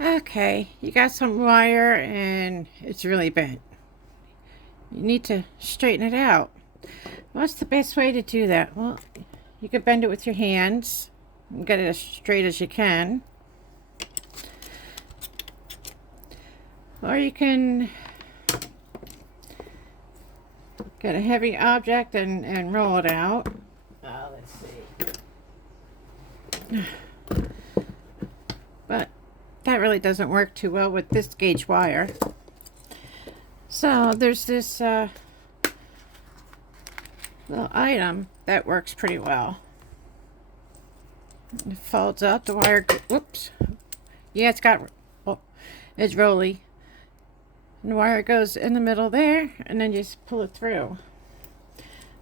Okay, you got some wire and it's really bent. You need to straighten it out. What's the best way to do that? Well, you could bend it with your hands and get it as straight as you can. Or you can get a heavy object and roll it out. Let's see. But that really doesn't work too well with this gauge wire. So there's this little item that works pretty well. It folds out the wire. Whoops. Yeah, it's rolly. And the wire goes in the middle there, and then you just pull it through.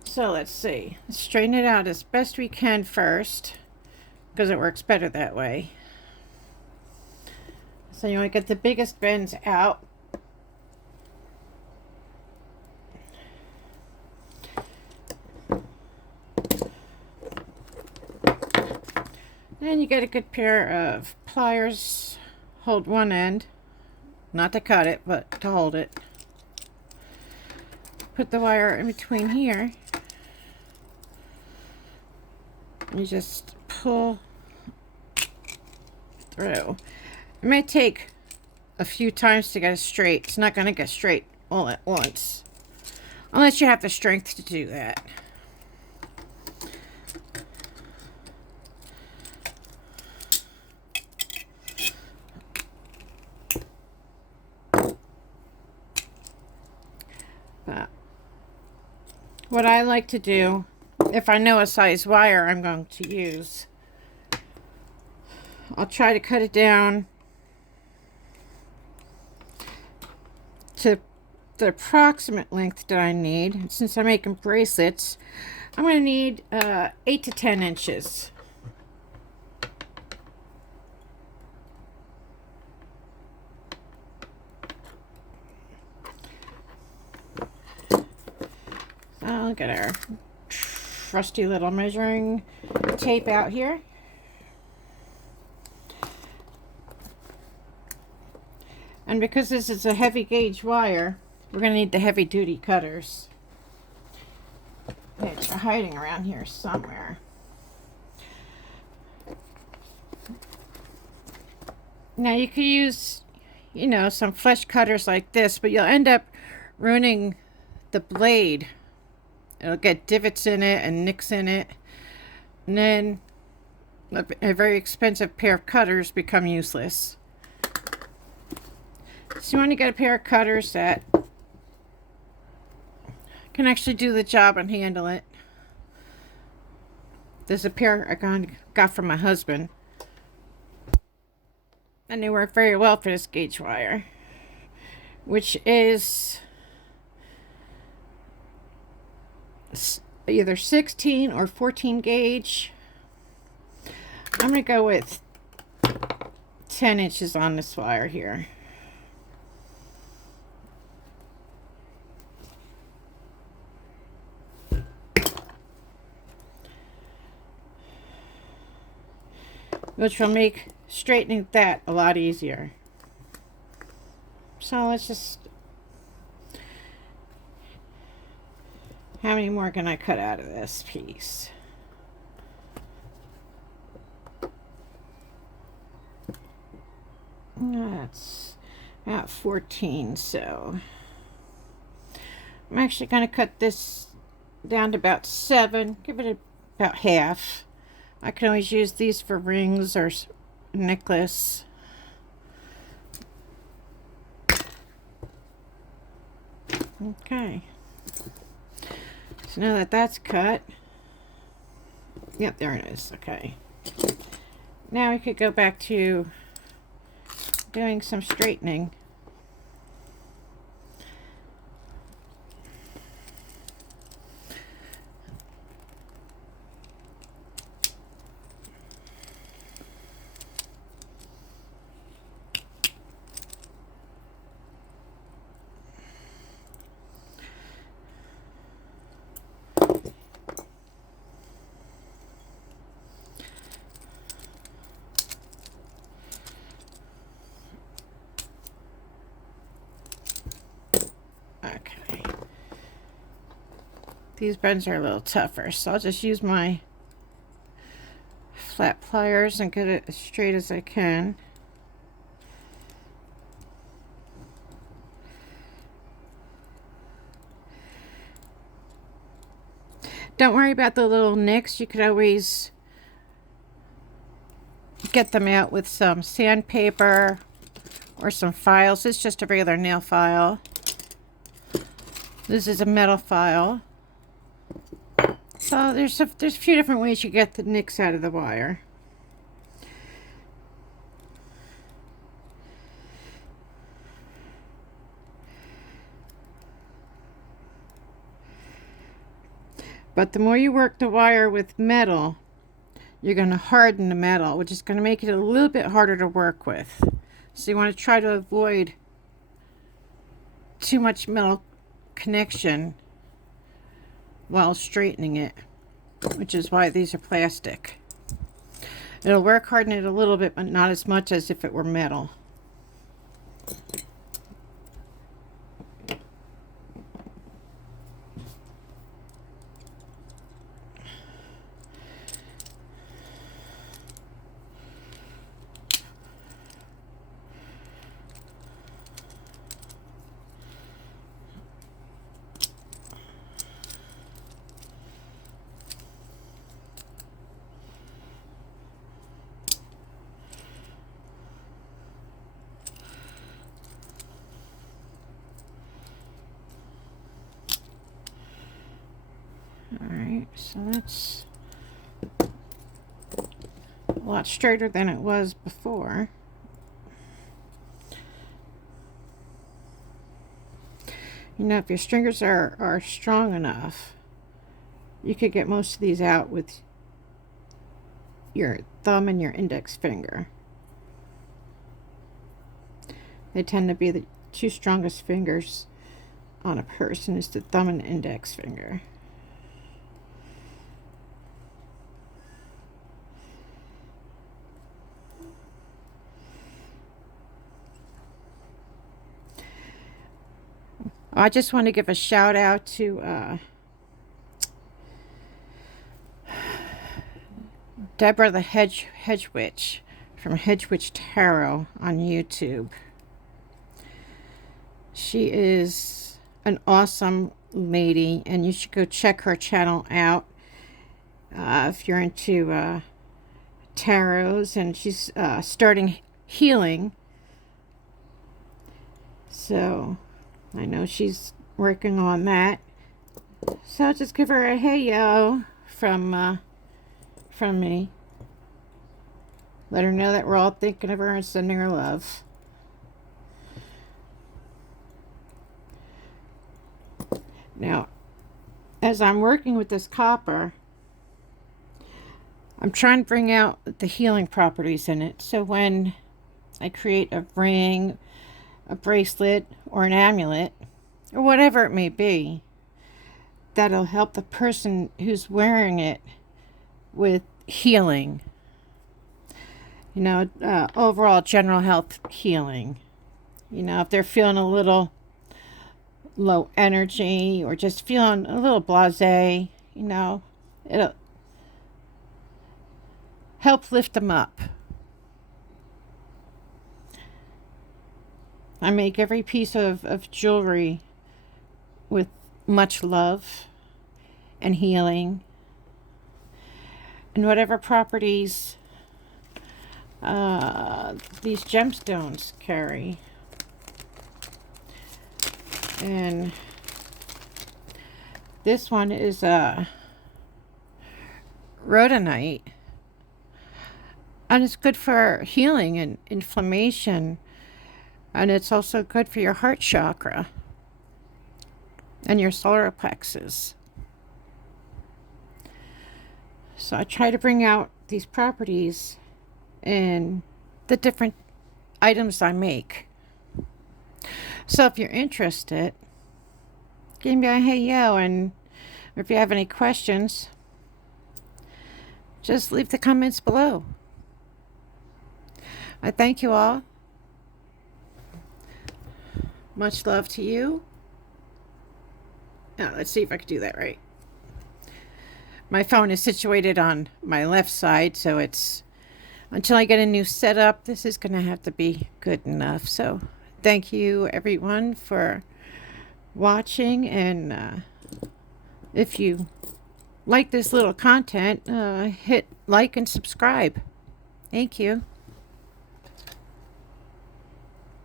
So let's see. Let's straighten it out as best we can first, because it works better that way. So you want to get the biggest bends out. Then you get a good pair of pliers. Hold one end, not to cut it, but to hold it. Put the wire in between here. You just pull through. It may take a few times to get it straight. It's not going to get straight all at once, unless you have the strength to do that. But what I like to do, if I know a size wire I'm going to use, I'll try to cut it down to the approximate length that I need. Since I'm making bracelets, I'm going to need 8 to 10 inches. I'll get our trusty little measuring tape out here. And because this is a heavy gauge wire, we're going to need the heavy duty cutters. They're hiding around here somewhere. Now you could use, some flesh cutters like this, but you'll end up ruining the blade. It'll get divots in it and nicks in it. And then a very expensive pair of cutters become useless. So you want to get a pair of cutters that can actually do the job and handle it. There's a pair I got from my husband, and they work very well for this gauge wire, which is either 16 or 14 gauge. I'm going to go with 10 inches on this wire here. Which will make straightening that a lot easier. So let's just... How many more can I cut out of this piece? That's about 14, so... I'm actually going to cut this down to about 7. Give it about half. I can always use these for rings or necklace. Okay. So now that that's cut. Yep, there it is. Okay. Now we could go back to doing some straightening. These bends are a little tougher, so I'll just use my flat pliers and get it as straight as I can. Don't worry about the little nicks. You could always get them out with some sandpaper or some files. It's just a regular nail file. This is a metal file. So there's a few different ways you get the nicks out of the wire. But the more you work the wire with metal, you're going to harden the metal, which is going to make it a little bit harder to work with. So you want to try to avoid too much metal connection while straightening it, which is why these are plastic. It'll work harden it a little bit, but not as much as if it were metal. Alright, so that's a lot straighter than it was before. You know, if your stringers are strong enough, you could get most of these out with your thumb and your index finger. They tend to be the two strongest fingers on a person, is the thumb and index finger. I just want to give a shout out to Deborah the Hedge Witch from Hedge Witch Tarot on YouTube. She is an awesome lady, and you should go check her channel out if you're into tarots. And she's starting healing, so I know she's working on that. So I'll just give her a hey yo from me. Let her know that we're all thinking of her and sending her love. Now, as I'm working with this copper, I'm trying to bring out the healing properties in it. So when I create a ring, a bracelet, or an amulet, or whatever it may be, that'll help the person who's wearing it with healing. You know, overall general health healing. You know, if they're feeling a little low energy or just feeling a little blasé, you know, it'll help lift them up. I make every piece of jewelry with much love and healing, and whatever properties these gemstones carry. And this one is rhodonite, and it's good for healing and inflammation. And it's also good for your heart chakra and your solar plexus. So I try to bring out these properties in the different items I make. So if you're interested, give me a hey yo, and if you have any questions, just leave the comments below. I thank you all. Much love to you. Now, let's see if I can do that right. my phone is situated on my left side, so it's until I get a new setup, this is going to have to be good enough. So thank you everyone for watching, and if you like this little content, hit like and subscribe. Thank you.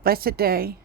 Blessed day.